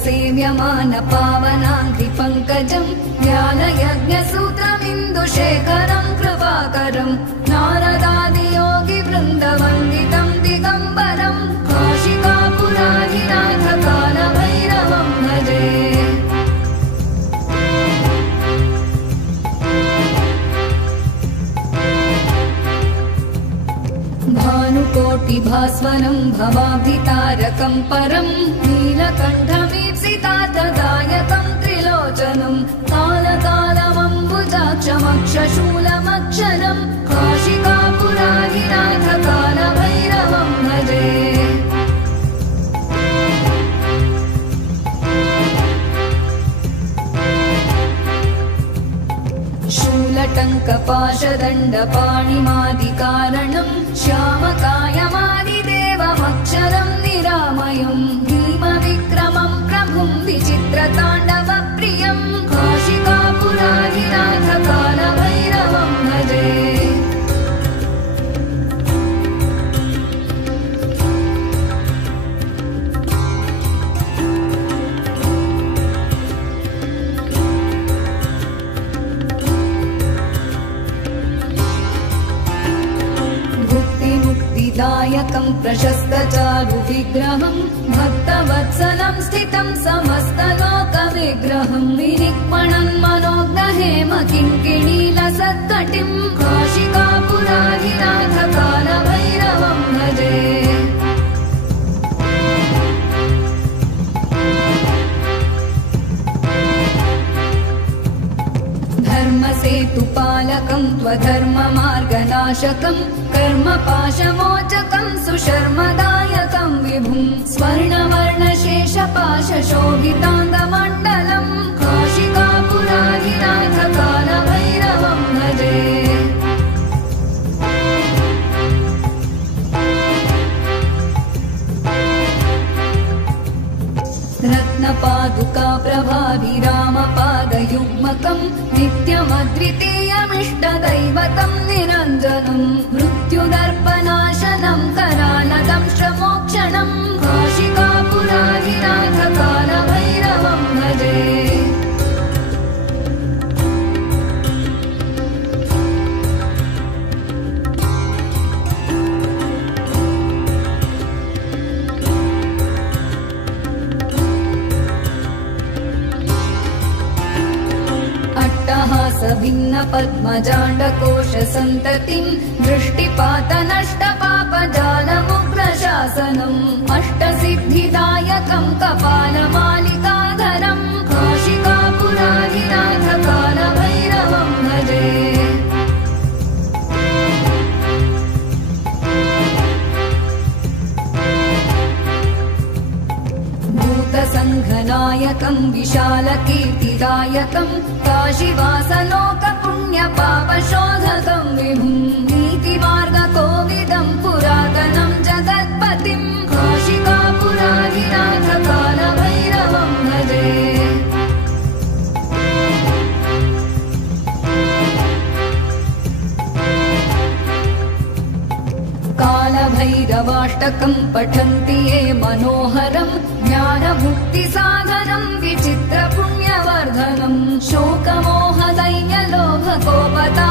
सेव्यमान पावनाङ्घ्रि पङ्कजम् ज्ञानयज्ञसूत्रमिन्दुशेखरम् कृपाकरम् नारदादियोगि वृन्दवन्दितम् दिगम्बरम् काशिकापुराधिनाथ कालभैरवम् भजे। भानुकोटिभास्वरम् भवाब्धितारकम् परम् नीलकण्ठमीप्सितार्थदायकम् त्रिलोचनम् कालकालमम्बुजाक्षमक्षशूलमक्षरम् काशिकापुराधिनाथ कालभैरवम् भजे। शूलटङ्कपाशदण्डपाणिमादिकारणम् श्यामकायमादिदेवमक्षरम् निरामयम् भीमविक्रमम् प्रभुम् विचित्रताण्डवप्रियम् काशिकापुराधिनाथ कालभैरवम् भजे। दायकम् प्रशस्तचारु विग्रहम् भक्तवत्सलम् स्थितम् समस्तलोकविग्रहम् विनिक्मणम् मनोज्ञहेम किङ्किणीलसत्कटिम् काशिकापुराधिनाथ कालभैरवम् भजे। धर्मसेतुपालकम् त्वधर्ममार्गनाशकम् कर्मपाशमोचकम् सुशर्मदायकम् विभुम् स्वर्णवर्णशेषपाशशोभिताङ्गमण्डलम् काशिकापुराधिनाथ कालभैरवम् भजे। रत्नपादुका प्रभाभिरामपादयुग्मकम् नित्यमद्वितीयमिष्टदैवतम् निरञ्जनम् मृत्युदर्पनाशनम् करालदंष्ट्रमोक्षणम् काशिकापुराधिनाथ कालभैरवम् भजे। भिन्न पद्मजाण्डकोश सन्ततिम् दृष्टिपातनष्टपापजालमुग्रशासनम् अष्टसिद्धिदायकम् कपालमालिकाधरम् काशिकापुराधिनाथ कालभैरवम् भजे। भूतसङ्घनायकम् विशालकीर्तिदायकम् काशीवासलोकपुण्यपापशोधकम् विभुम् नीतिमार्गकोविदम् पुरातनम् जगत्पतिम् काशिकापुराधिनाथ कालभैरवम् भजे। कालभैरवाष्टकम् पठन्ति ये मनोहरम् ज्ञानमुक्तिसाधनम् विचित्रपुण्यवर्धनम् शोकमोहदैन्यलोभकोपता